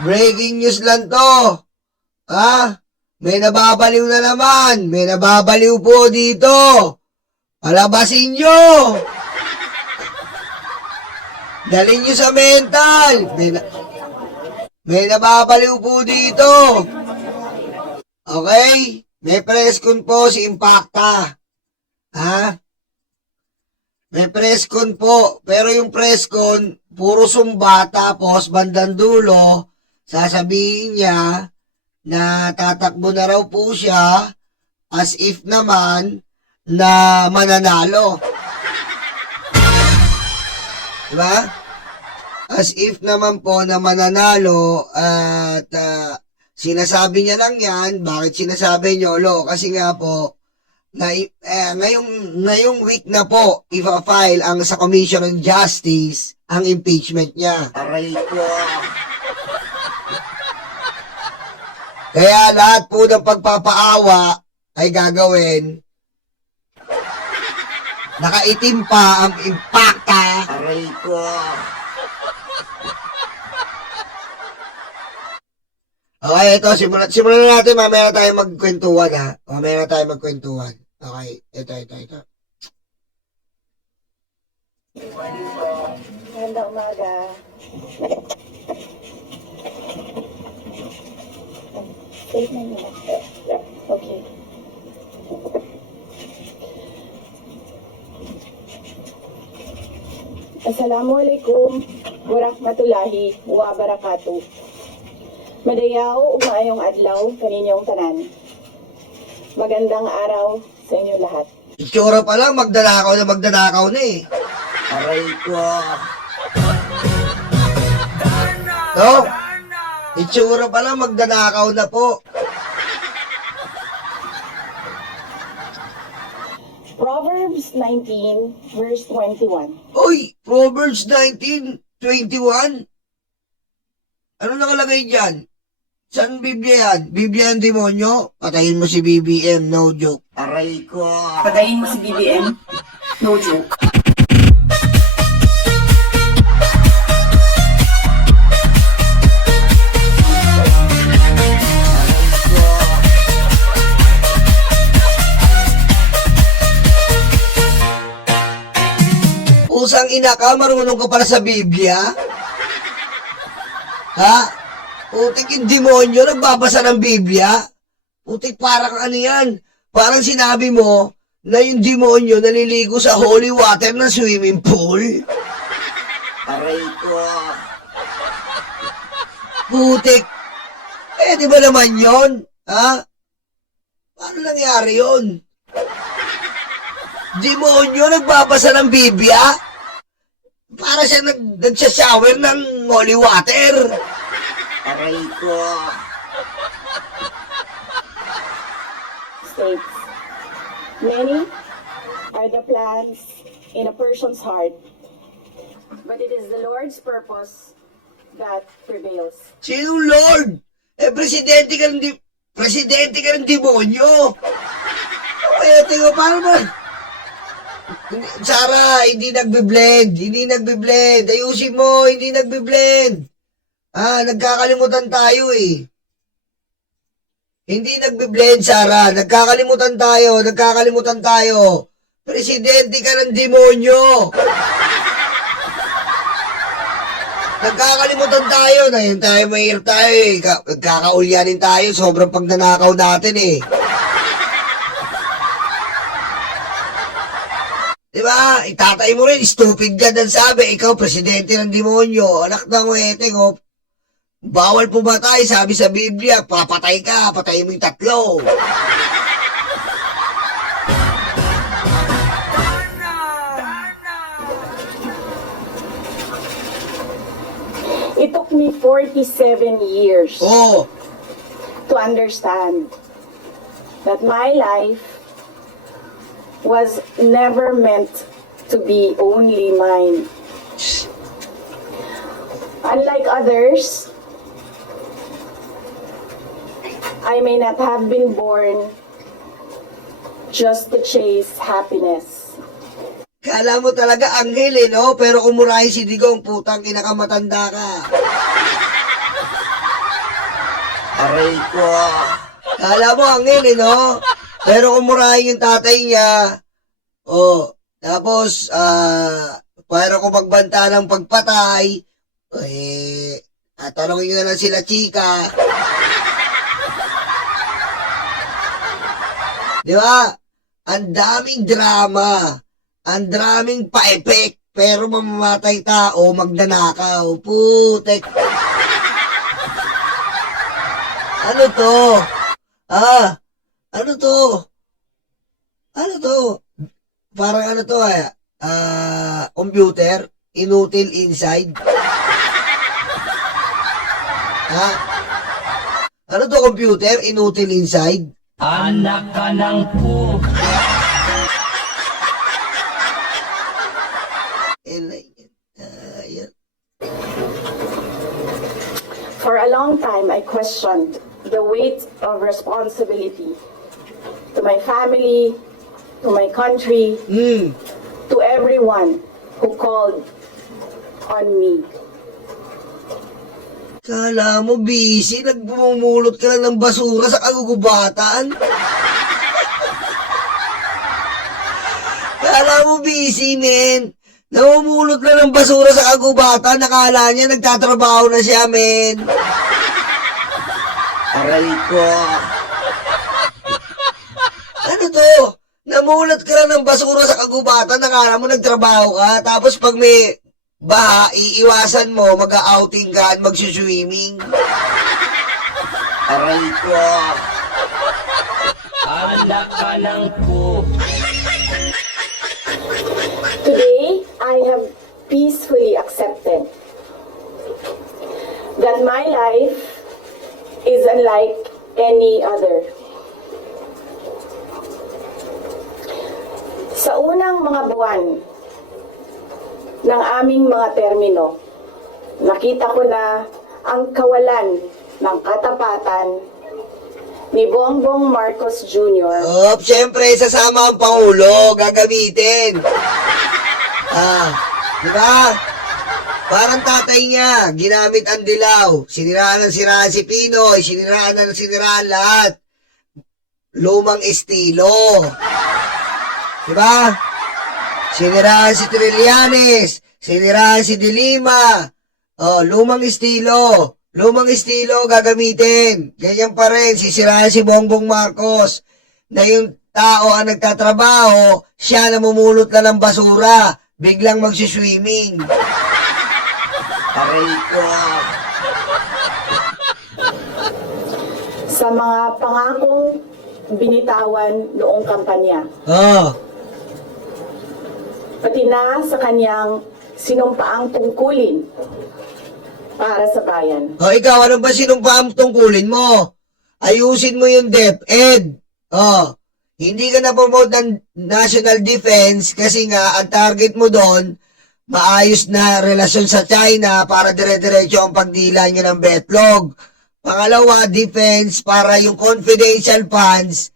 Breaking news lang to. Ha? May nababaliw na naman. May nababaliw po dito. Palabasin nyo. Dalhin nyo sa mental. May nababaliw po dito. Okay? May press con po si Impacta. Ha? May press con po. Pero yung press con, puro sumba, tapos bandang dulo, sasabihin niya na tatakbo na raw po siya as if naman na mananalo. Diba? As if naman po na mananalo at sinasabi niya lang yan. Bakit sinasabi niyo, Lo? Kasi nga po, ngayong week na po, ipa-file ang sa Commission on Justice ang impeachment niya. Aray ko. Kaya lahat po ng pagpapaawa ay gagawin. Nakaitim pa ang Impacta. Aray ko. Okay, ito, simulan na natin. Mamaya na tayo magkwentuhan, ha? Mamaya na tayo magkwentuhan. Okay, ito. Magandang umaga. Statement niya. Okay. Assalamualaikum warahmatullahi wabarakatuh. Madayaw, umayong adlaw, kaninyong tanan. Magandang araw sa inyo lahat. Itsura pa lang, magdanakaw na eh. Aray ko. No? Itsura pa lang, magdanakaw na po. Proverbs 19, verse 21. Uy, Proverbs 19:21. Ano nakalagay dyan? Saan Biblia yan? Biblia ng demonyo? Patayin mo si BBM, no joke. Aray ko. Patayin mo si BBM. No joke. Pusang ina ka, marunong ka pala sa Biblia? Ha? Putik yung demonyo, nagbabasa ng Biblia? Putik parang ano yan? Parang sinabi mo na yung demonyo naliligo sa holy water ng swimming pool? Aray ko. Putik. Di ba naman yon? Ha? Paano nangyari yon? Demonyo nagbabasa ng Biblia? Para siya nagsashower ng holy water. Aray ko. States, many are the plans in a person's heart, but it is the Lord's purpose that prevails. Sinong Lord? Presidente ka ng demonyo. Tingnan, paano ba? Sarah, hindi nagbe-blend. Ayusin mo, hindi nagbe-blend. Nagkakalimutan tayo eh. Hindi nagbe-blend, Sarah. Nagkakalimutan tayo. Presidente ka ng demonyo. Nagkakalimutan tayo. Ngayon tayo, mahirap tayo eh. Nagkakaulyanin tayo. Sobrang pagnanakaw natin eh. Diba? Itatay mo rin, stupid ka dan sabi, ikaw presidente ng demonyo, anak ng weteng, oh. Bawal pumatay, sabi sa Biblia, papatay ka, patay mo yung tatlo. It took me 47 years Oh, to understand that my life was never meant to be only mine. Unlike others, I may not have been born just to chase happiness. kala mo talaga anghel eh, no? Pero kumurahi si Digong, putang ina ka, matanda ka. Aray ko. Kala mo angin eh, no? Pero kung murahin yung tatay niya, tapos, para ko magbanta ng pagpatay, tanongin nyo na lang sila chika. Di ba? Ang daming drama, ang daming pa-effect, pero mamamatay tao, magnanakaw. Putek. Ano to? Ano to? Ano to? Parang ano to computer, inutil inside. Ha? Ano to computer, inutil inside? Anak ka ng po. For a long time, I questioned the weight of responsibility to my family, to my country, to everyone who called on me. Kala mo busy, nagbumulot ka lang ng basura sa kagugubatan? Kala mo busy, men. Namumulot lang ng basura sa kagubatan, nakala niya nagtatrabaho na siya, men. Aray ko. Ano to? Namulot ka lang ng basura sa kagubatan, nakala mo nagtrabaho ka, tapos pag may baha, iiwasan mo, mag-outing ka at mag-swimming. Aray ko. Anak ka ng po. Today, I have peacefully accepted that my life is unlike any other. Sa unang mga buwan ng aming mga termino, nakita ko na ang kawalan ng katapatan ni Bongbong Marcos Jr. Siyempre, sasama ang Pangulo, gagamitin. Di ba? Parang tatay niya, ginamit ang dilaw. Siniraan si Pinoy, siniraan lahat. Lumang estilo. Di ba? Siniraan si Trillanes, siniraan si De Lima. Lumang estilo. Lumang estilo gagamitin. Ganyan pa rin, sisiraan si Bongbong Marcos na yung tao ang nagtatrabaho, siya namumulot na ng basura, biglang magsiswimming. Aray ko. Sa mga pangakong binitawan noong kampanya. Pati na sa kanyang sinumpaang tungkulin para sa bayan. Ikaw, ano ba sinumpaan tungkulin mo? Ayusin mo yung DepEd. Hindi ka na-promote ng national defense kasi nga ang target mo doon, maayos na relasyon sa China para dire-diretso ang pagdila nyo ng betlog. Pangalawa, defense para yung confidential funds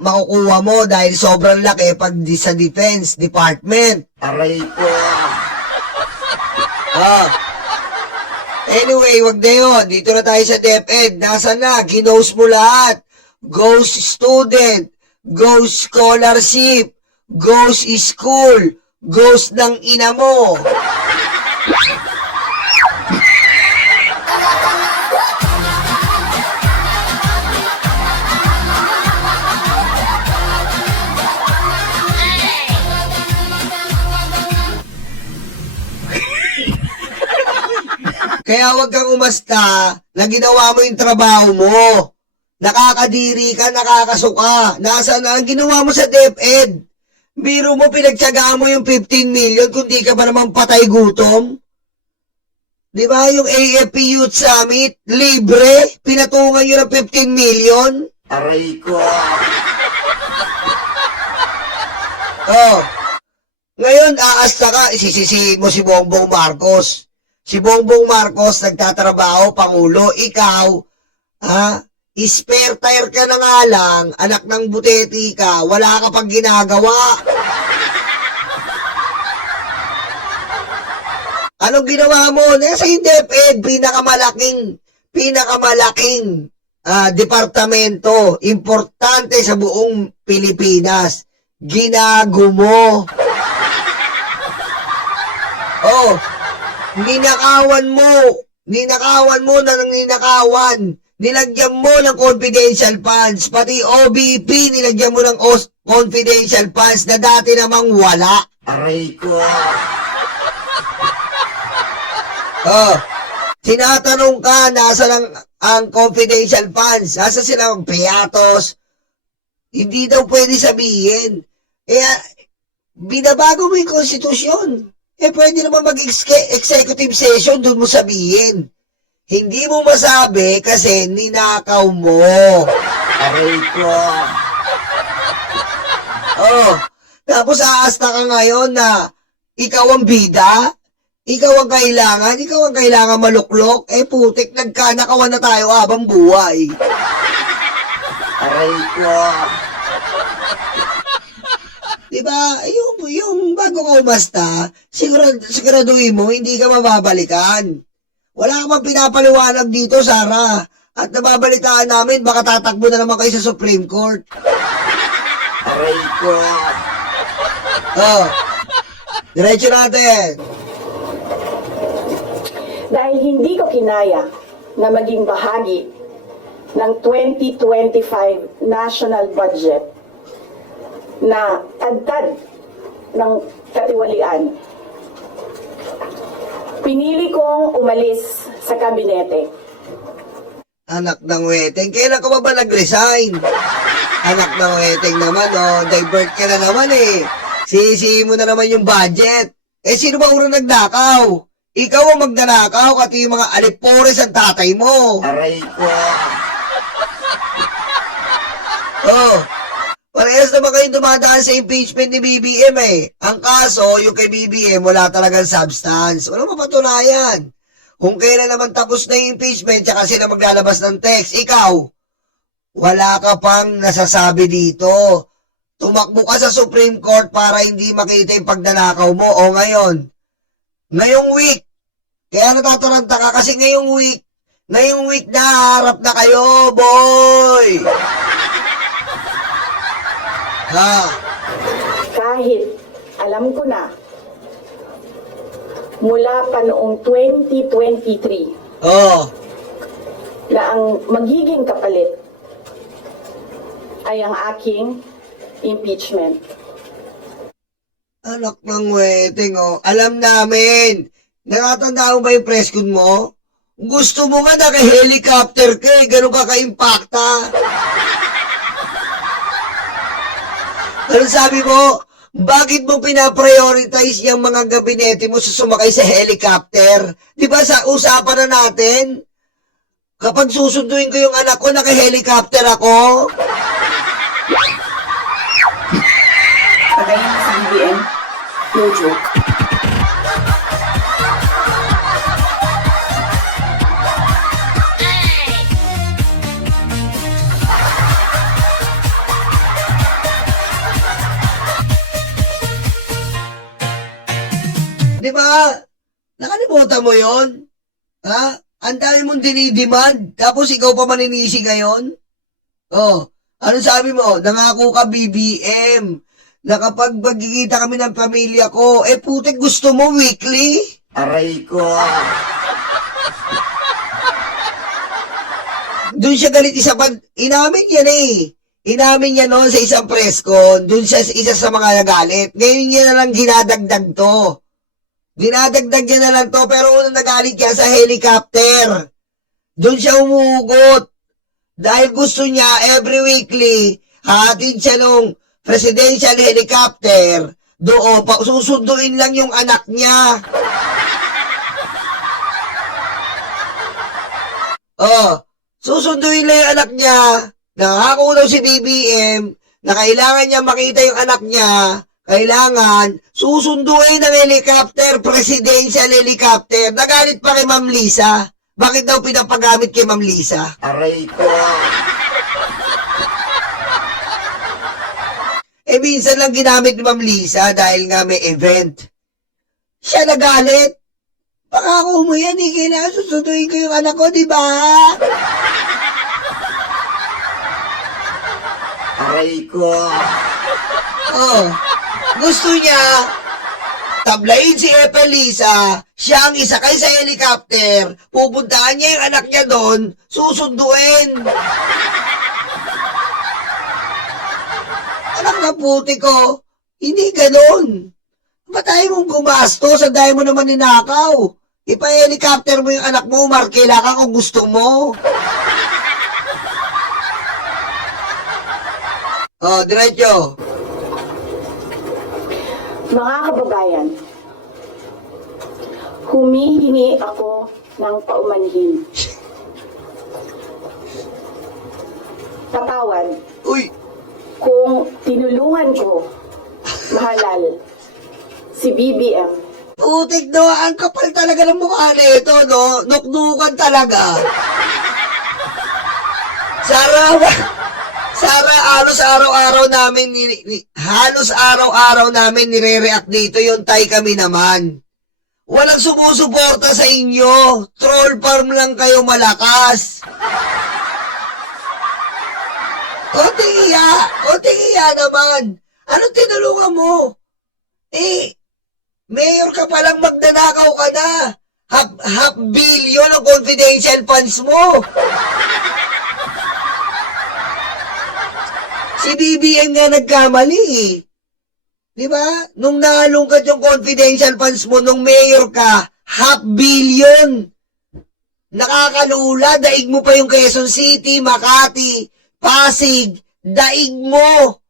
makukuha mo dahil sobrang laki pag sa defense department. Aray ko. Anyway, wag na yun. Dito na tayo sa DepEd. Nasa na? Ginost mo lahat. Ghost student. Ghost scholarship. Ghost school. Ghost ng ina mo. Kaya wag kang umasta na ginawa mo yung trabaho mo. Nakakadiri ka, nakakasuka. Nasaan na ang ginawa mo sa DepEd? Biro mo, pinagtsagaan mo yung 15 million kung di ka ba naman patay gutom? Di ba yung AFP Youth Summit, libre? Pinatungan nyo ng 15 million? Aray ko. Ngayon, aasta ka, isisisihin mo si Bongbong Marcos. Si Bongbong Marcos nagtatrabaho, Pangulo, ikaw, spare tire ka na nga lang, anak ng buteti ka, wala ka pang ginagawa. Anong ginawa mo? Nasa yung DepEd, pinakamalaking pinakamalaking departamento, importante sa buong Pilipinas. Ginago mo. Oh, ninakawan mo na ng ninakawan. Nilagyan mo ng confidential funds, pati OBP nilagyan mo ng confidential funds na dati namang wala. Aray ko. Oh, tinatanong ka, nasa lang ang confidential funds, nasa sila ang piatos. Hindi daw pwede sabihin. Binabago mo yung konstitusyon. Pwede naman mag-executive session, doon mo sabihin. Hindi mo masabi kasi ninakaw mo. Aray ko. Oh, tapos aasta ka ngayon na ikaw ang bida, ikaw ang kailangan maluklok. Putik, nagkanakawan na tayo habang buhay. Aray ko. Diba, yung bago ka umasta, siguraduhin mo, hindi ka mababalikan. Wala ka mang pinapaliwanag dito, Sara. At nababalitaan namin, baka tatakbo na naman kayo sa Supreme Court. Aray ko. Oh, diretso natin. Dahil hindi ko kinaya na maging bahagi ng 2025 national budget na tagtad ng katiwalian, pinili kong umalis sa kabinete. Anak ng weteng, kailan ka ba nag-resign? Anak ng weteng naman, divert ka na naman Sisihin mo na naman yung budget. Sino ba unang nagnakaw? Ikaw ang magnanakaw, kasi yung mga alipores ang tatay mo. Aray ko. Oh, parehas naman kayo dumadaan sa impeachment ni BBM Ang kaso, yung kay BBM, wala talagang substance. Walang mapatunayan. Kung kailan naman tapos na yung impeachment, tsaka sila maglalabas ng text, ikaw, wala ka pang nasasabi dito. Tumakbo ka sa Supreme Court para hindi makita yung pagnanakaw mo. O ngayong week, kaya natataranta ka kasi ngayong week na harap na kayo, boy! Ha? Kahit alam ko na, mula pa noong 2023, na ang magiging kapalit ay ang aking impeachment. Anak ng weteng, alam namin. Nakatanda mo ba yung press con mo? Gusto mo nga naka-helicopter ka ganun ka ka-impacta. Ano sabi mo? Bakit mo pinaprioritize yung mga gabinete mo sa sumakay sa helicopter? Di ba sa usapan na natin? Kapag susunduin ko yung anak ko, naka-helicopter ako? Pagayon sa BBM, no joke. Di ba? Nakalimutan mo yon? Ha? Ang dami mong dinidemand, tapos ikaw pa maninisi ngayon? Ano sabi mo? Nangako ka BBM na kapag magkikita kami ng pamilya ko, putik, gusto mo weekly? Aray ko. Doon siya galit inamin yan Inamin niya noon sa isang press con, doon siya isa sa mga nagalit. Ngayon niya na lang ginadagdag to. Dinadagdag niya na lang to, pero unang nagalit yan sa helicopter. Doon siya umugot. Dahil gusto niya, every weekly, hatid siya nung presidential helicopter, doon, susunduin lang yung anak niya. Susunduin lang yung anak niya. Nangako daw si BBM na kailangan niya makita yung anak niya. Kailangan susunduin ng helicopter, presidential helicopter. Nagalit pa kay Ma'am Lisa. Bakit daw pinapagamit kay Ma'am Lisa? Aray ko. Minsan lang ginamit ni Ma'am Lisa dahil nga may event. Siya nagalit. Pangako mo yan, kailangan susunduin ko yung anak ko, di ba? Aray ko. Oh, gusto niya tablayin si Epelisa, siya ang isakay sa helicopter, pupuntahan niya yung anak niya doon, susunduin. Anak na puti ko, hindi ganon. Ba't tayo mong gumastos? Ang dahil mo naman ninakaw. Ipa-helicopter mo yung anak mo, markila ka kung gusto mo. Oh, diretso. Mga kababayan, humihingi ako ng paumanhin. Patawad Uy, kung tinulungan ko mahalal si BBM. putik no, ang kapal talaga ng mukha nito, no? Nuknukan talaga. Sara, halos araw-araw namin nire-react dito yung tay kami naman. Walang sumusuporta sa inyo. Troll farm lang kayo malakas. Konting iya naman. Anong tinulungan mo? Mayor ka palang magnanakaw ka na. Half billion ang confidential funds mo. Si BBM nga nagkamali eh. Di ba? Nung nalungkat yung confidential funds mo nung mayor ka, half billion. Nakakalula, daig mo pa yung Quezon City, Makati, Pasig, daig mo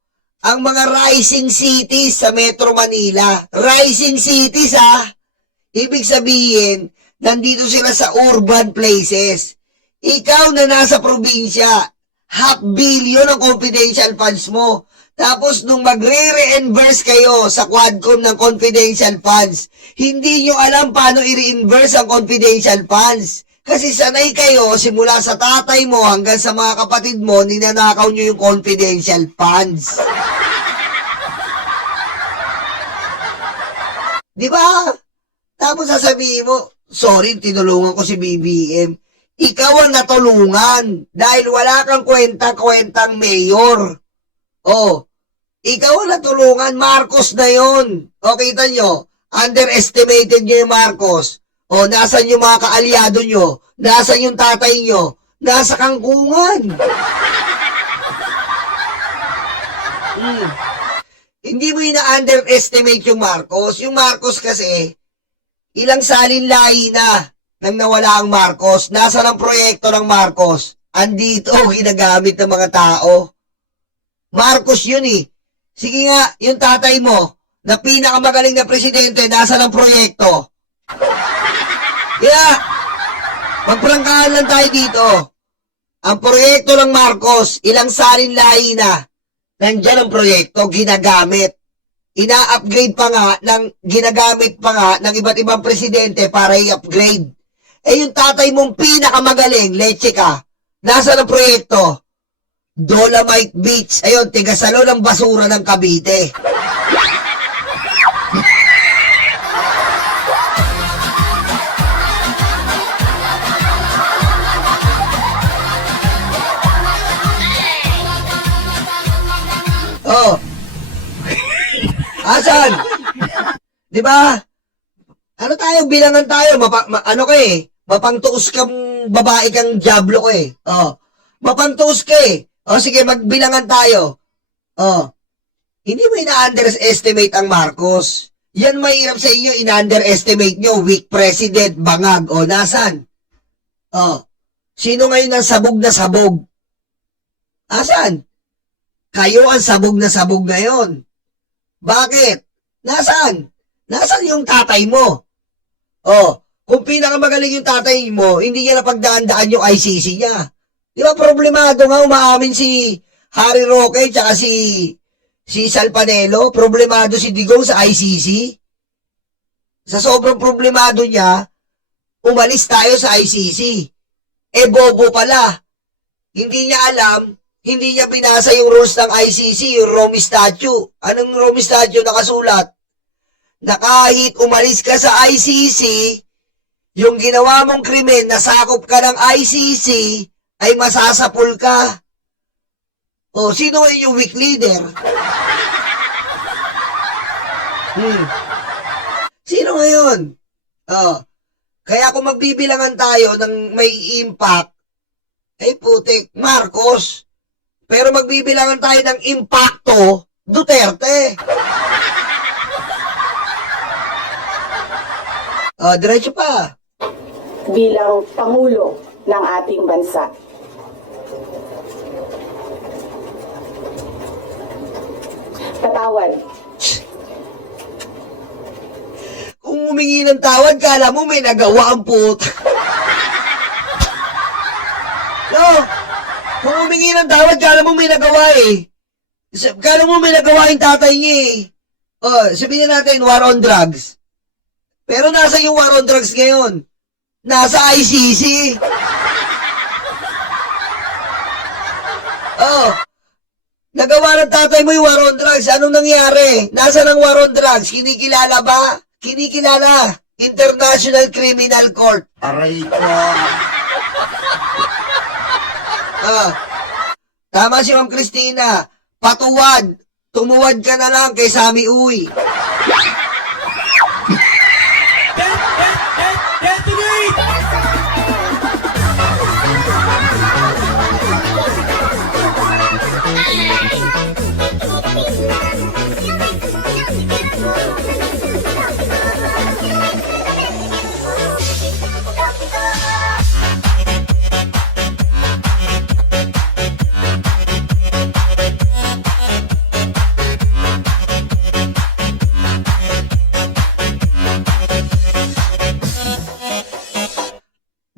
ang mga rising cities sa Metro Manila. Rising cities ha. Ibig sabihin, nandito sila sa urban places. Ikaw na nasa probinsya, half billion ang confidential funds mo. Tapos nung magre-reimburse kayo sa Quadcom ng confidential funds, hindi nyo alam paano i-reimburse ang confidential funds. Kasi sanay kayo simula sa tatay mo hanggang sa mga kapatid mo, ninanakaw nyo yung confidential funds. Di ba? Tapos sasabihin mo, sorry, tinulungan ko si BBM. Ikaw ang natulungan dahil wala kang kwenta-kwentang mayor. Oh, ikaw ang natulungan, Marcos na yon. O, kita nyo, underestimated nyo yung Marcos. O, nasan yung mga kaalyado nyo? Nasan yung tatay nyo? Nasa kangkungan. Hindi mo ina-underestimate yung Marcos. Yung Marcos kasi, ilang salin lahi na nang nawala ang Marcos. Nasaan ang proyekto ng Marcos? Andito, ginagamit ng mga tao. Marcos yun eh. Sige nga, yung tatay mo, na pinakamagaling na presidente, nasaan ang proyekto? Kaya, magprangkahan lang tayo dito. Ang proyekto ng Marcos, ilang salin lahi na. Nandyan ang proyekto, ginagamit. Ina-upgrade pa nga, ginagamit pa nga ng iba't ibang presidente para i-upgrade. Yung tatay mong pinakamagaling, leche ka, nasaan ang proyekto? Dolomite Beach. Ayun, tigasalo ng basura ng Cavite. Oh. Asan? 'Di ba? Ano tayo, bilangan tayo, ano ka eh, mapangtuos kang babae kang diablo ko eh. Oh. Mapangtuos ka eh. O sige, magbilangan tayo. Oh. Hindi mo ina-underestimate ang Marcos. Yan mahirap sa inyo, ina-underestimate nyo, weak president, bangag. O, nasan? Oh. Sino ngayon ang sabog na sabog? Asan? Kayo ang sabog na sabog ngayon. Bakit? Nasaan? Nasaan yung tatay mo? Oh, kung pinakamagaling yung tatay mo, hindi niya napagdaan-daan yung ICC niya. Di ba problemado nga, umaamin si Harry Roque tsaka si Sal Panelo, problemado si Digong sa ICC. Sa sobrang problemado niya, umalis tayo sa ICC. Bobo pala. Hindi niya alam, hindi niya binasa yung rules ng ICC, yung Rome Statute. Anong Rome Statute nakasulat? Na kahit umalis ka sa ICC, yung ginawa mong krimen na sakop ka ng ICC ay masasapul ka. O, sino ngayon yung weak leader? Sino ngayon? Oh, kaya kung magbibilangan tayo ng may impact, ay putik, Marcos. Pero magbibilangan tayo ng impacto, Duterte. Oh, diretso pa. bilang Pangulo ng ating bansa. Patawad. Kung humingi ng tawad, kala mo may nagawa ang puta. No? Kung humingi ng tawad, kala mo may nagawa eh. Kala mo may nagawa yung tatay niya eh. Oh, sabihin na natin, war on drugs. Pero nasa yung war on drugs ngayon? Nasa ICC. Oh, nagawa ng tatay mo yung war on drugs. Anong nangyari? Nasa ng war on drugs? Kinikilala ba? Kinikilala. International Criminal Court. Aray ko. Ah, tama si Ma'am Christina. Patuwad. Tumuwad ka na lang kay Sami Uy.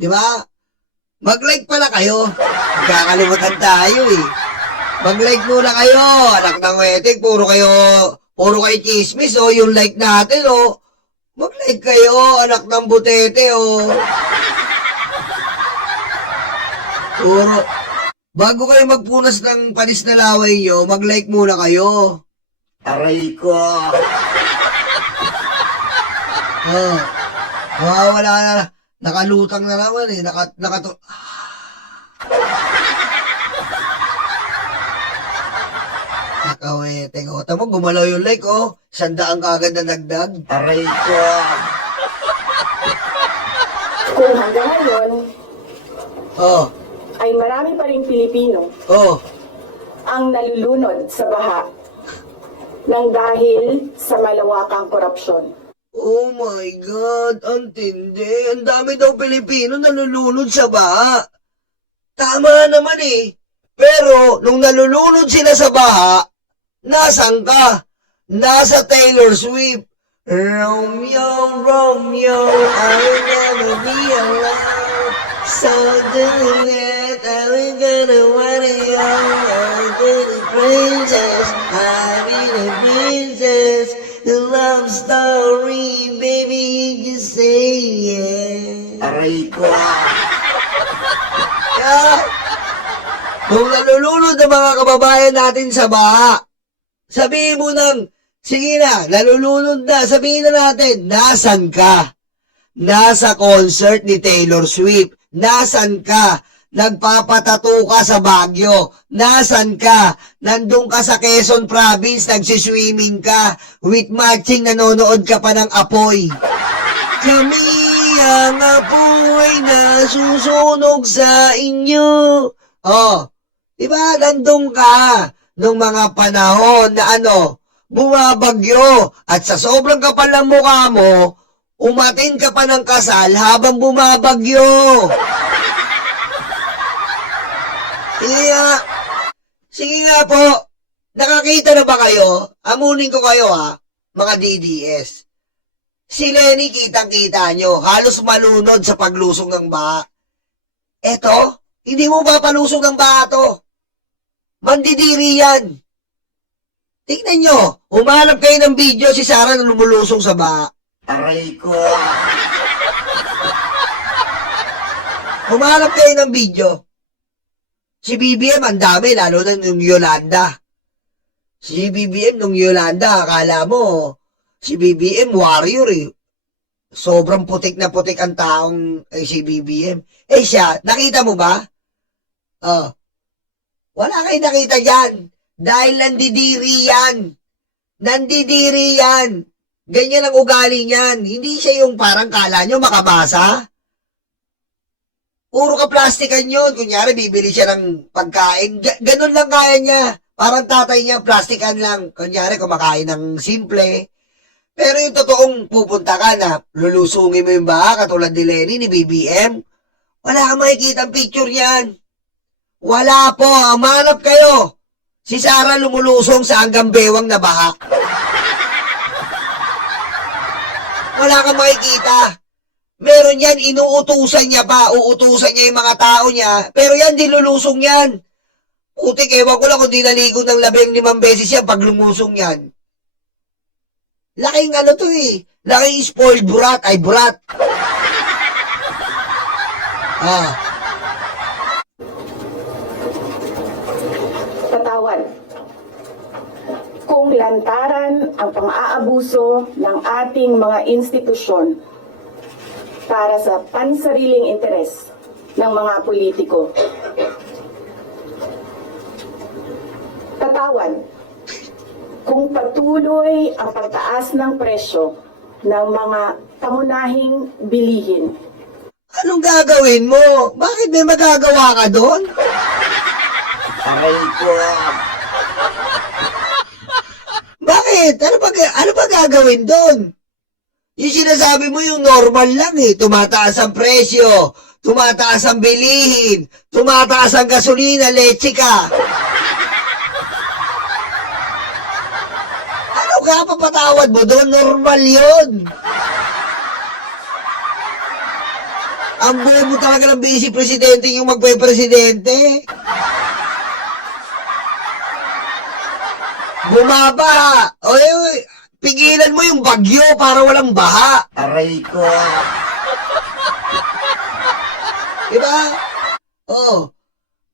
Di ba? Mag-like pala kayo. Magkakalimutan tayo eh. Mag-like muna kayo. Anak ng wetik, puro kayo chismis oh. Yung like natin oh. Mag-like kayo, anak ng butete oh. Puro. Bago kayo magpunas ng panis na laway nyo, mag-like muna kayo. Aray ko. Oh. Wala na. Nakalutang na naman eh. Nakaweteng. O, tamo, gumalaw yung like, oh. 100 kagad na dagdag. Aray ko. Kung hanggang ngayon Oh, ay marami pa ring Pilipino oh. ang nalulunod sa baha ng dahil sa malawakang korupsyon. Oh my God, ang tindi. Ang dami daw Pilipino nalulunod sa baha. Tama naman eh. Pero, nung nalulunod sila sa baha, nasan ka? Nasa Taylor Swift. Romeo, Romeo, I will never be alone. So do it, I will gonna want it all. I'll be the princess, I'll be the princess. The love story, baby, you just say yeah. Aray ko. Yeah. Kung nalulunod ang mga kababayan natin sa baha, sabihin mo nang, sige na, nalulunod na, sabihin na natin, nasan ka? Nasa concert ni Taylor Swift. Nasan ka? Nagpapatato ka sa Baguio. Nasan ka? Nandun ka sa Quezon Province, nagsiswimming ka. With matching, nanonood ka pa ng apoy. Kami ang apoy na susunog sa inyo. Oh, diba? Nandun ka nung mga panahon na bumabagyo. At sa sobrang kapal ng mukha mo, umatin ka pa ng kasal habang bumabagyo. Sige nga po, nakakita na ba kayo? Amunin ko kayo mga DDS. Si Lenny kitang-kita nyo, halos malunod sa paglusong ng baha. Eto, hindi mo ba palusong ng baha to? Mandidiri yan. Tingnan nyo, humanap kayo ng video si Sarah na lumulusong sa baha. Aray ko. Humanap kayo ng video. Si BBM, ang dami, lalo na nung Yolanda. Si BBM nung Yolanda, akala mo, si BBM warrior eh. sobrang putik na putik ang taong si BBM. Eh siya, nakita mo ba? Oh, wala kayo nakita dyan. Dahil nandidiri yan. Nandidiri yan. Ganyan ang ugali niyan. Hindi siya yung parang kala nyo makabasa. Puro ka plastikan yun. Kunyari, bibili siya ng pagkain. Ganun lang kaya niya. Parang tatay niya, plastikan lang. Kunyari, kumakain ng simple. Pero yung totoong pupunta ka na, lulusungin mo yung baha, katulad ni Lenny, ni BBM, wala kang makikita ang picture niyan. Wala po. Manap kayo. Si Sara lumulusong sa hanggang bewang na baha. Wala kang makikita. Meron yan, inuutusan niya pa. Uutusan niya yung mga tao niya. Pero yan, dilulusong yan. Putik, ewan ko lang kung di naligo ng 15 beses yan pag lumusong yan. Laking ano to eh. Laking spoiled brat. Ay, brat. Patawan. Kung lantaran ang pang-aabuso ng ating mga institusyon para sa pansariling interes ng mga politiko. Patawan. Kung patuloy ang pagtaas ng presyo ng mga pangunahing bilihin. Anong gagawin mo? Bakit may magagawa ka doon? Aray ko. Bakit? Ano ba gagawin doon? Yung sinasabi mo yung normal lang eh. Tumataas ang presyo, tumataas ang bilihin, tumataas ang gasolina, leche ka. Ano ka papatawad mo doon? Normal yun. Ang buhay mo talaga ng vice presidente yung magpe-presidente. Bumaba. Oy, pigilan mo yung bagyo para walang baha. Aray ko. Diba? Oh.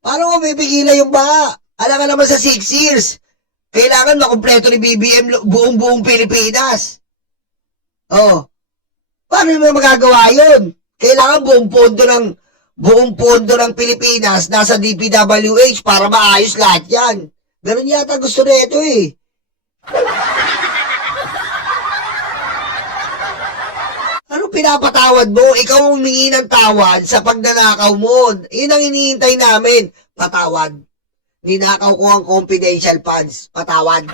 Paano mo pipigilan yung baha? Alam ka naman sa 6 years. Kailangan makumpleto ni BBM buong Pilipinas. Oh. Paano mo magagawa yun? Kailangan buong pondo ng Pilipinas nasa DPWH para maayos lahat yan. Ganun yata gusto na ito eh. Ano pinapatawad mo? Ikaw ang humingi ng tawad sa pagnanakaw mo. Yun ang hinihintay namin. Patawad. Ninakaw ko ang confidential funds. Patawad.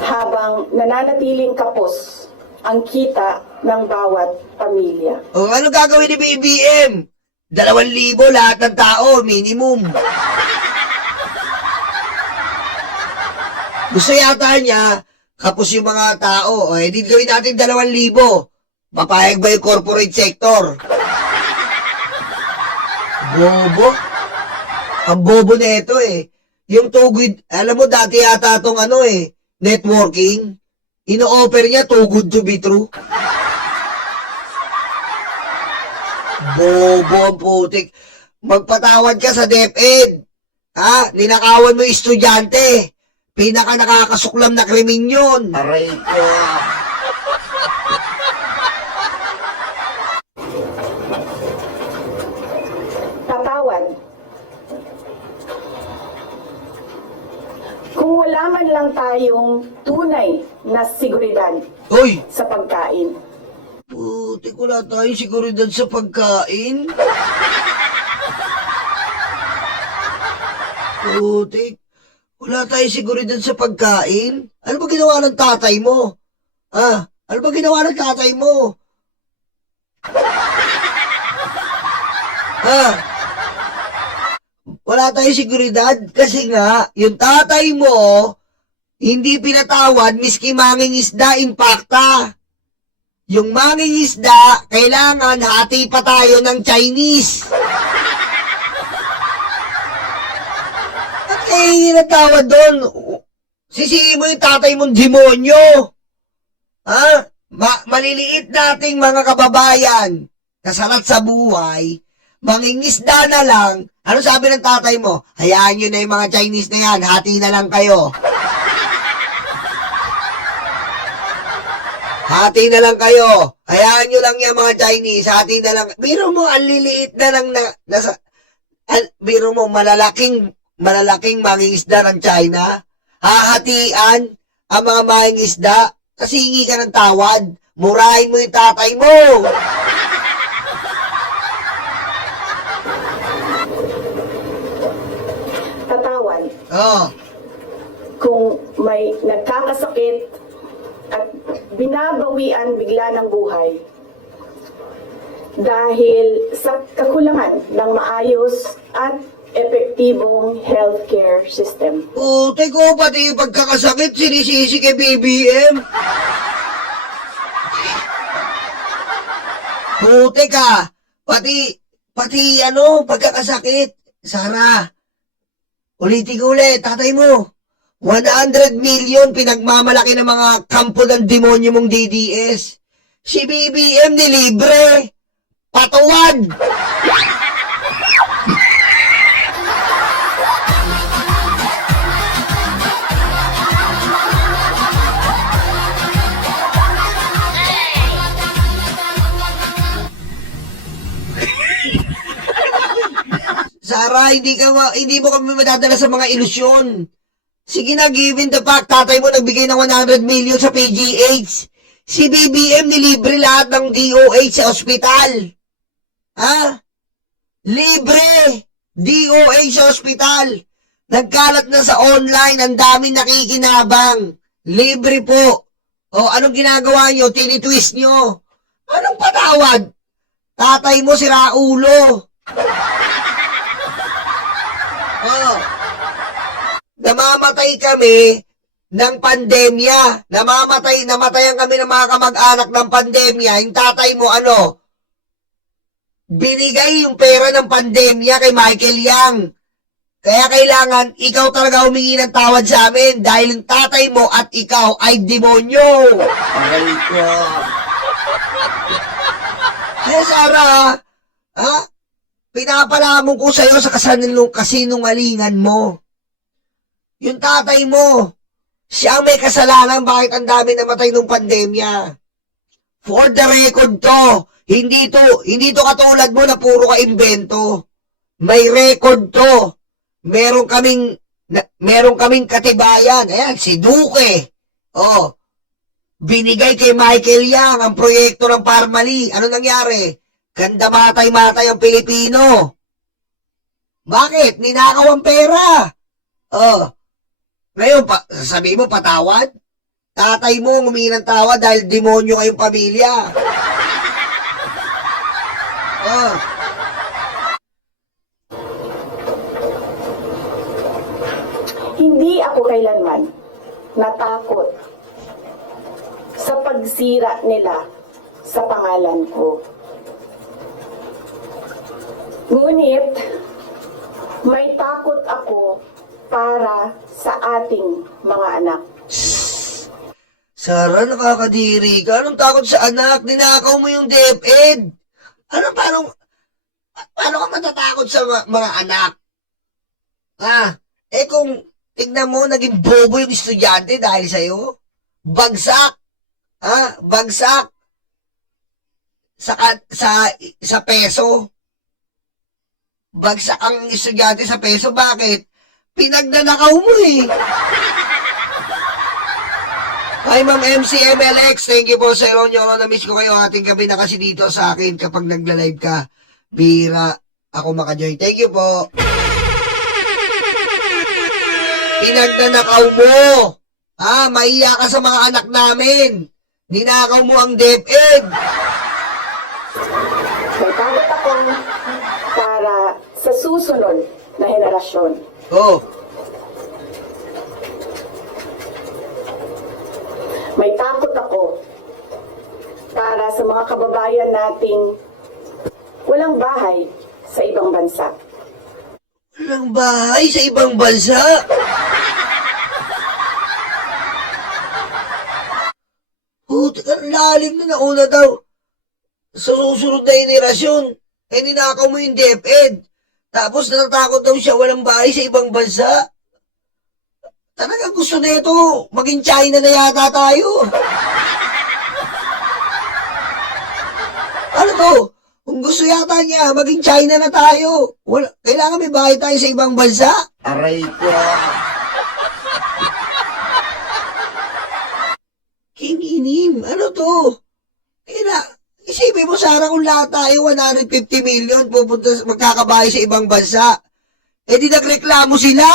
Habang nananatiling kapos ang kita ng bawat pamilya. O ano gagawin ni BBM? 2,000 lahat ng tao, minimum. Gusto yata niya, kapos yung mga tao, o edi gawin natin 2,000. Papayag ba yung corporate sector? Bobo. Ang bobo na ito eh. Yung too good, alam mo dati yata itong networking, ino-offer niya too good to be true. Bobo ang putik. Magpatawad ka sa DepEd. Ha? Ninakawan mo yung estudyante. Pinaka nakakasuklam na krimen yun. Aray ko. Patawad. Kung wala man lang tayong tunay na seguridad Hoy! sa pagkain. Putik, wala tayong seguridad sa pagkain. Putik, wala tayong seguridad sa pagkain. Ano ba ginawa ng tatay mo? Ha? Ano ba ginawa ng tatay mo? Ha? Wala tayong seguridad kasi nga, yung tatay mo, hindi pinatawad miski manging isda impacta. Yung manging isda, kailangan hati pa tayo ng Chinese. At kayo natawad doon, sisihin mo yung tatay mong demonyo. Ha? Maliliit nating mga kababayan, kasalat sa buhay, mangingisda na lang. Ano sabi ng tatay mo? Hayaan nyo na yung mga Chinese na yan, hati na lang kayo. Hati na lang kayo. Hayaan nyo lang yan mga Chinese. Hati na lang. Biro mo, ang liliit na lang biro mo, malalaking mangingisda ng China. Hahatian ang mga mangingisda. Kasi hingi ka ng tawad. Murahin mo yung tatay mo. Tatawad. Oh. Kung may nagkakasakit at binabawian bigla ng buhay dahil sa kakulangan ng maayos at epektibong healthcare system. Ko, pati yung pagkakasakit, sinisisi kay BBM. Puti ka. Pati pagkakasakit. Sara, ulitin ko ulit, tatay mo. 100 million pinagmamalaki ng mga kampo ng demonyo mong DDS. Si BBM nilibre. Patuwad. Sara, hindi mo kami madadala sa mga ilusyon. Sige na, given the fact, tatay mo nagbigay ng 100 million sa PGH. Si BBM nilibre lahat ng DOH sa ospital. Ha? Libre! DOH sa ospital. Nagkalat na sa online, ang daming nakikinabang. Libre po. O, anong ginagawa nyo? Tinitwist nyo. Anong patawad? Tatay mo si Raulo. Oh. Namamatay kami ng pandemya. Namatayan kami ng mga kamag-anak ng pandemya. Yung tatay mo, binigay yung pera ng pandemya kay Michael Yang. Kaya kailangan ikaw talaga humingi ng tawad sa amin dahil yung tatay mo at ikaw ay demonyo. Aray ko. Kaya Sara, pinapalamon ko sa'yo sa kasinungalingan mo. Yung tatay mo, siya ang may kasalanan bakit ang dami namatay ng pandemya. For the record to, hindi to katulad mo na puro ka imbento. May record to. Meron kaming katibayan. Ayan, si Duque. Oh, binigay kay Michael Yang ang proyekto ng Parmali. Ano nangyari? Ganda matay-matay ang Pilipino. Bakit? Ninakaw ang pera. Oh. Ngayon, sasabihin mo patawad? Tatay mo humingi ng tawad dahil demonyo kayong pamilya. Oh. Hindi ako kailanman natakot sa pagsira nila sa pangalan ko. Ngunit, may takot ako para sa ating mga anak. Sara, nakakadiri ka. Anong takot sa anak? Ninakaw mo yung DepEd. Paano ka matatakot sa mga anak? Kung tignan mo, naging bobo yung estudyante dahil sa'yo. Bagsak. Bagsak. Sa peso. Bagsak ang estudyante sa peso. Bakit? Pinagnanakaw mo eh. Hi, Ma'am MCMLX. Thank you po sa inyo. Na-miss ko kayo ating gabi na kasi dito sa akin kapag nagla-live ka. Bira ako makajoin. Thank you po. Pinagnanakaw mo. Maiya ka sa mga anak namin. Ninakaw mo ang DepEd. May takot ako para sa susunod na henerasyon. Oh. May takot ako para sa mga kababayan nating walang bahay sa ibang bansa. Walang bahay sa ibang bansa? Ang lalim na nauna daw. Sa susunod na henerasyon, ninakaw mo yung DepEd. Tapos natatakot daw siya walang bahay sa ibang bansa. Talagang gusto nito, maging China na yata tayo. Ano to? Kung gusto yata niya, maging China na tayo. Kailangan may bahay tayo sa ibang bansa. Aray ko. Kininim, ano to? Isipin mo, Sarah, kung lahat tayo, 150 million, magkakabahay sa ibang bansa. Eh di nagreklamo sila.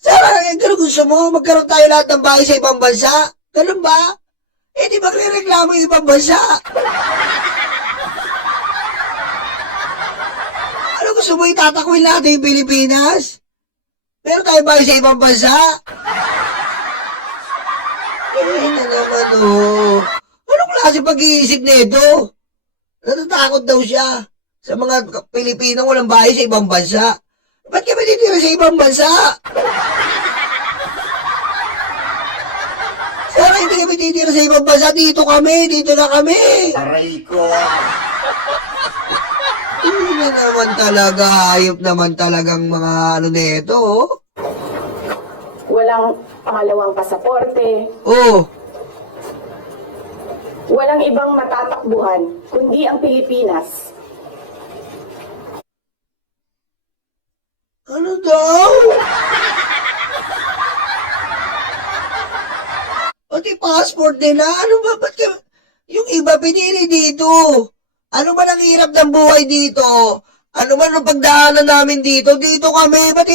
Sarah, ganun gusto mo, magkaroon tayo lahat ng bahay sa ibang bansa? Ganun ba? Eh di magre-reklamo yung ibang bansa. Ano gusto mo, itatakwil natin yung Pilipinas? Meron tayo bahay sa ibang bansa? Eh na naman Anong klase pag-iisip nito? Natatakot daw siya sa mga Pilipino walang bahay sa ibang bansa. Ba't kami titira sa ibang bansa? Sana hindi kami titira sa ibang bansa. Dito na kami. Aray ko. Hindi na naman talaga, hayop naman talagang mga ano nito. Walang pangalawang pasaporte, Oh, walang ibang matatakbuhan, kundi ang Pilipinas. ano daw? Pati passport nila, ano ba? Ba't yung iba pinili dito? Ano ba ang hirap ng buhay dito? Ano ba ang pagdaanan namin dito? Dito kami, ba't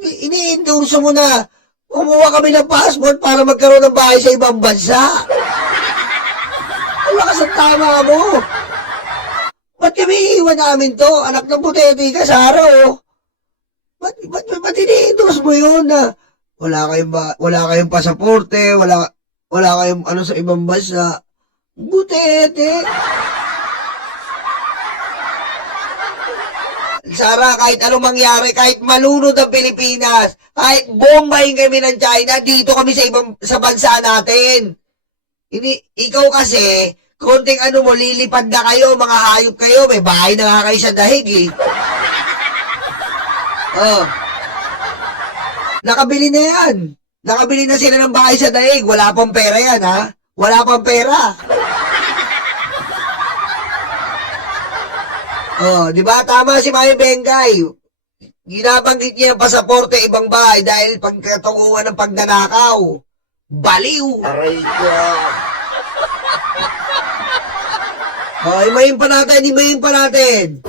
ini-endorse mo na? Kumuha kami ng passport para magkaroon ng bahay sa ibang bansa. Wala ka sa tama mo. Ba't kami iiwan namin to? Anak ng puteti ka, Sarah, oh. Ba't ini-endorse mo yun na wala kayong pasaporte, wala kayong ano sa ibang bansa? Butete. Sarah, kahit anong mangyari, kahit malunod ang Pilipinas, kahit bombahin kami ng China, dito kami sa bansa natin. Ikaw kasi, konting ano mo, lilipad na kayo, mga hayop kayo, may bahay na nga kayo sa dahig eh. Oh. Nakabili na yan. Nakabili na sila ng bahay sa daig. Wala pang pera yan, ha? Wala pang pera. Oh, di ba? Tama si Maya Bengay. Ginabanggit niya ng pasaporte ibang bahay dahil pagkatunguhan ng pagnanakaw. Baliw. Aray ko. Oh, imayin pa natin.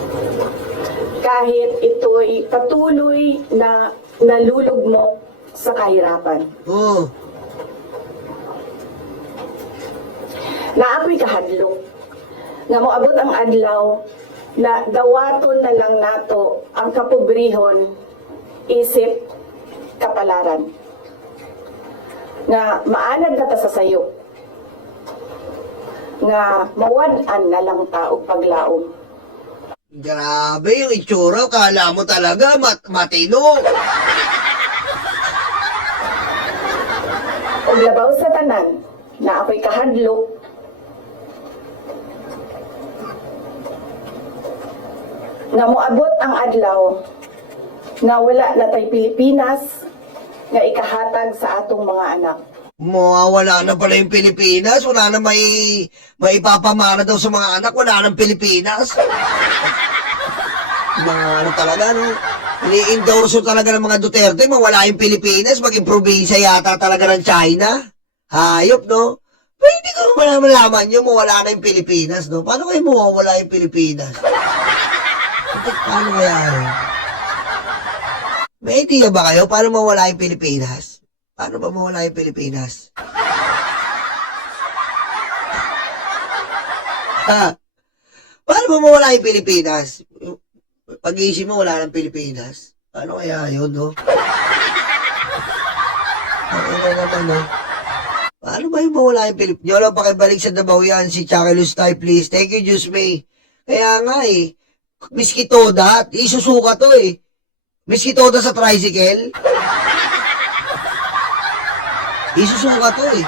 Kahit ito'y patuloy na nalulugmok sa kahirapan. Oh. Na ako'y kahadlok, nga moabot ang adlaw, na dawaton na lang nato ang kapobrihon, isip, kapalaran. Nga maanad na ta sa sayo, nga mawad-an na lang taog paglaom. Grabe yung itsura. Kala mo talaga matino. Og labaw sa tanan, na ako'y kahadlok, nga moabot ang adlaw, nga wala na tay Pilipinas, nga ikahatag sa atong mga anak. Mawawala na pala yung Pilipinas. Wala na maipapamana daw sa mga anak. Wala nang Pilipinas. Mga ano talaga, no? Ini-endorso talaga ng mga Duterte. Mawala yung Pilipinas. Maging probinsya yata talaga ng China. Hayop, no? Pero hindi ko malaman nyo, mawala na yung Pilipinas, no? Paano kayo mawawala yung Pilipinas? Paano kaya yun? May idea ba kayo paano mawala yung Pilipinas? Paano ba mawala yung Pilipinas? Ha? Paano ba mawala yung Pilipinas? Pag-iisip mo, wala ng Pilipinas. Paano kaya yun, no? Ano naman, no? Paano ba yung mawala yung Pilipinas? Nyo lang pakibalik sa Davao yan, si Chucky Lustay, please. Thank you, Diyos May. Kaya nga, eh. Miski Toda, isusuka to, eh. Miski Toda sa tricycle. Isusuka to, eh.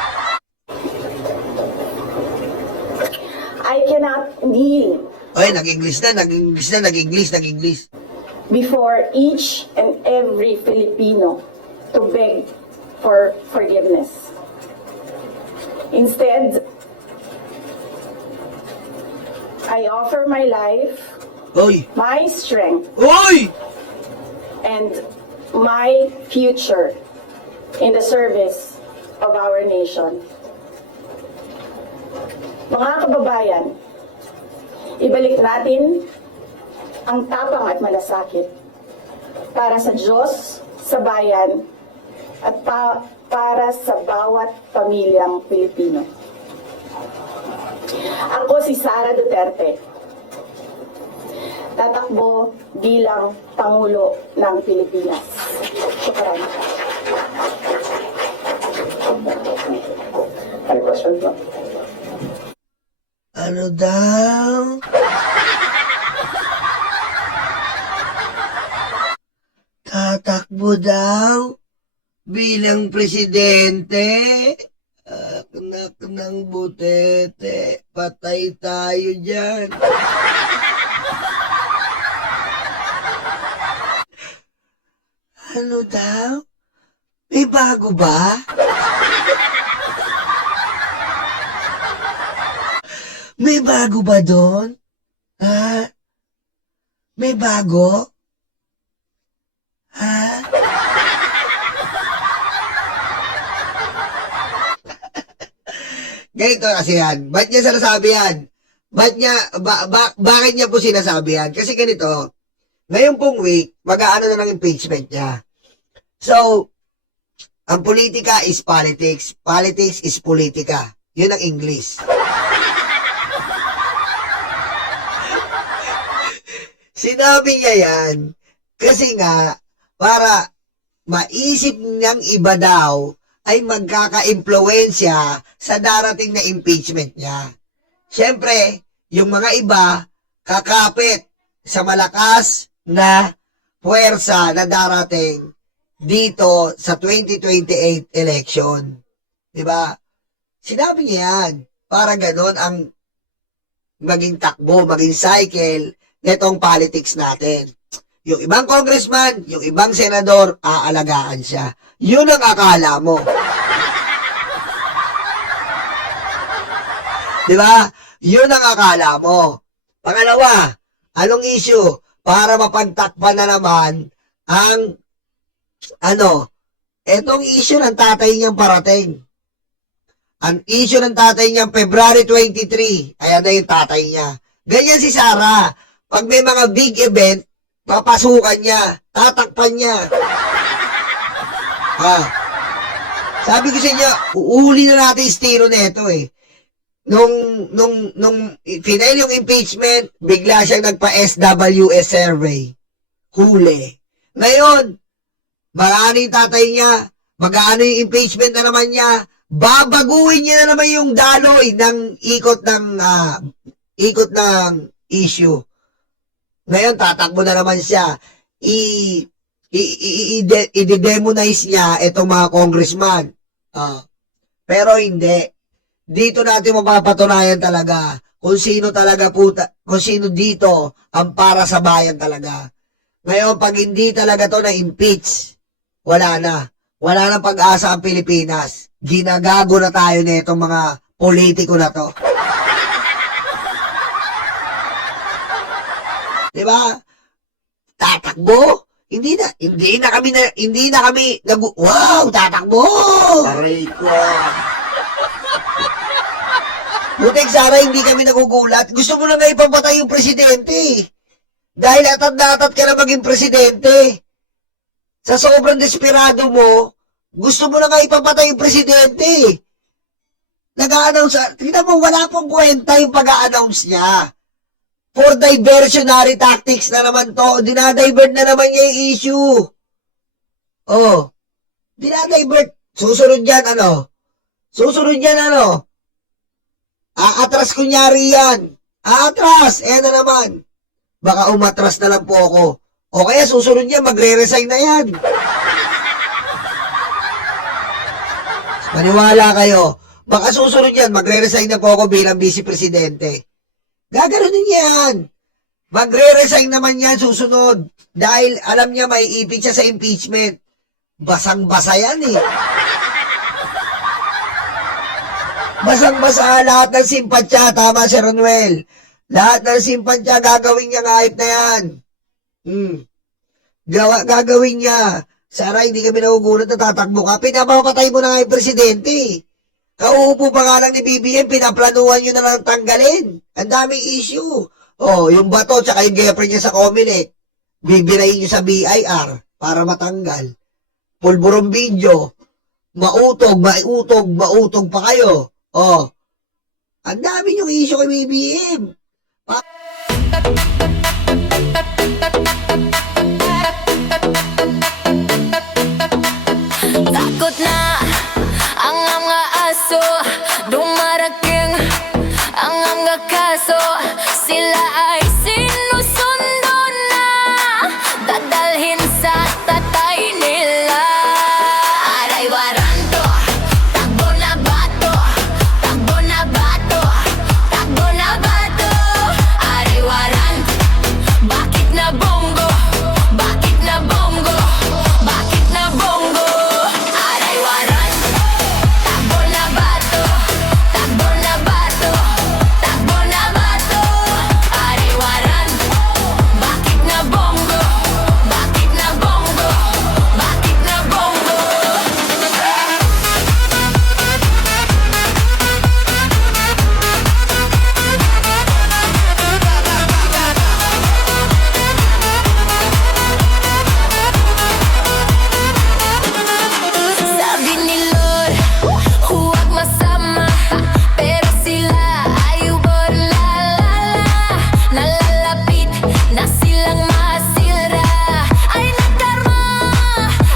I cannot kneel Ay, nag-English before each and every Filipino to beg for forgiveness. Instead, I offer my life, Oy! my strength, Oy! and my future in the service of our nation. Mga kababayan, ibalik natin ang tapang at malasakit para sa Diyos, sa bayan, at para sa bawat pamilyang Pilipino. Ako si Sara Duterte, tatakbo bilang Pangulo ng Pilipinas. Shukran. Any questions, ma'am? Ano daw? Tatakbo daw bilang presidente? Anak ng butete, patay tayo dyan. Ano daw? May bago ba? May bago ba doon? Ha? May bago? Ha? Ganito kasi yan. Ba't niya sinasabi yan? Bakit niya po sinasabi yan? Kasi ganito, ngayon pong week, mag-aano na ng impeachment niya. So, ang politika is politics. Politics is politika. Yun ang English. Sinabi niya yan kasi nga para maisip niyang iba daw ay magkaka-impluwensya sa darating na impeachment niya. Siyempre, yung mga iba kakapit sa malakas na puwersa na darating dito sa 2028 election. Diba? Sinabi niya yan para ganon ang maging takbo, maging cycle netong politics natin. Yung ibang congressman, yung ibang senador, aalagaan siya. Yun ang akala mo. Diba? Yun ang akala mo. Pangalawa, anong issue? Para mapagtakpan na naman ang, etong issue ng tatay niyang parating. Ang issue ng tatay niyang February 23, ayan na yung tatay niya. Ganyan si Sara. Pag may mga big event, papasukan niya, tatakpan niya. Sabi ko sa inyo, uuli na natin yung stiro nito eh. Nung final yung impeachment, bigla siyang nagpa-SWS survey. Huli. Ngayon, magaano yung tatay niya, magaano yung impeachment na naman niya, babaguhin niya na naman yung daloy ng ikot ng issue. Ngayon, tatakbo na naman siya. I-demonize niya itong mga congressman. Pero hindi. Dito natin mapapatunayan talaga kung sino dito ang para sa bayan talaga. Ngayon, pag hindi talaga to na-impeach, wala na. Wala na pag-asa ang Pilipinas. Ginagago na tayo na itong mga politiko na to. Diba? Tatakbo? Hindi na kami wow, tatakbo! Aray ko. Butik Sara, hindi kami nagugulat. Gusto mo na nga ipapatay yung presidente. Dahil atat ka na maging presidente. Sa sobrang desperado mo, gusto mo na nga ipapatay yung presidente. Nag-a-announce, tignan mo, wala pong kwenta yung pag-a-announce niya. For diversionary tactics na naman to. Dinadivert na naman niya yung issue. Dinadivert. Susunod yan, Aatras kunyari yan. Aatras. Na naman. Baka umatras na lang po ako. O kaya susunod niya, magre-resign na yan. Maniwala kayo. Baka susunod yan, magre-resign na po ako bilang vice-presidente. Gaganunin yan. Magre-resign naman yan susunod. Dahil alam niya may ipit siya sa impeachment. Basang-basa yan eh. Basang-basa lahat ng simpatsya. Tama si Ronwel. Lahat ng simpatsya gagawin niya ng hype na yan. Gagawin niya. Sana hindi kami nagugulat na tatakbo ka. Pinapapatay mo na nga yung presidente. Kauupo pa nga lang ni BBM, pinaplanuhan nyo na lang tanggalin. Ang daming issue. Oh, yung bato tsaka yung girlfriend niya sa Comelec. Bibirayin nyo sa BIR para matanggal. Pulburong video. Mautog pa kayo. Oh. Ang dami yung issue kay BBM. Takot na ang mga aso, dumarating ang mga kaso. Sila ay sinusundo na, dadalhin sa tatay nila. Aray waranto, takbo na bato, takbo na bato, takbo na bato. Aray waranto, bakit na bongo, bakit na bongo, bakit na bongo. Aray waranto, takbo na bato, takbo na bato, takbo na bato. Aray waranto, bakit na bongo, bakit na bongo, bakit na bongo. Sabi ni Lord, huwag masama, pero sila ay nalalapit na silang masira. Ay nagkarma,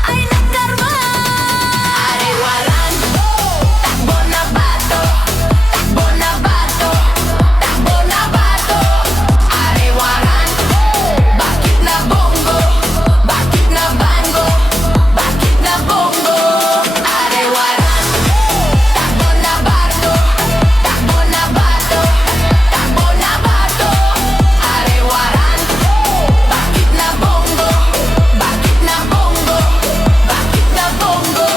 ay nagkarma. Aray waranto, takbo na bato, takbo na bato, takbo na bato. Aray waranto, bakit na bongo, bakit na bango, bakit na bongo. Aray waranto, takbo na bato, takbo na bato, takbo na bato. Aray waranto, bakit na bongo, bakit na bongo, bakit na bongo.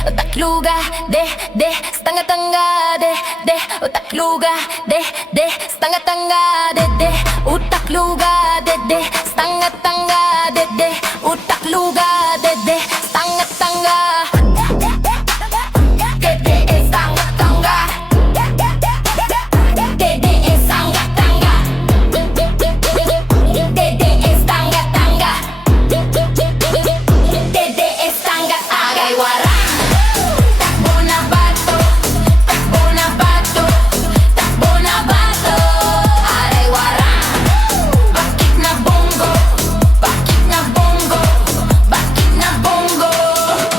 Utakluga, stanga-tanga, utakluga, stanga-tanga, utakluga, stanga-tanga, utakluga, stanga-tanga. Dede is stanga-tanga, dede is stanga-tanga, dede is stanga-tanga, dede is stanga-tanga. Aray waranto, takbo na bato, takbo na bato, takbo na bato. Aray waranto, bakit na bongo, bakit na bongo, bakit na bongo.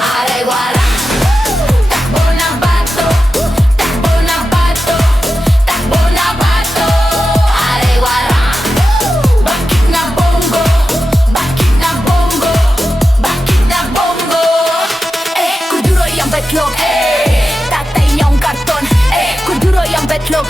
Aray waranto, takbo na bato, takbo na bato, takbo na bato. Aray waranto, bakit na bongo, bakit na bongo, bakit na bongo. Kuduro yung betlog, tatay niyong karton. Kuduro yung betlog,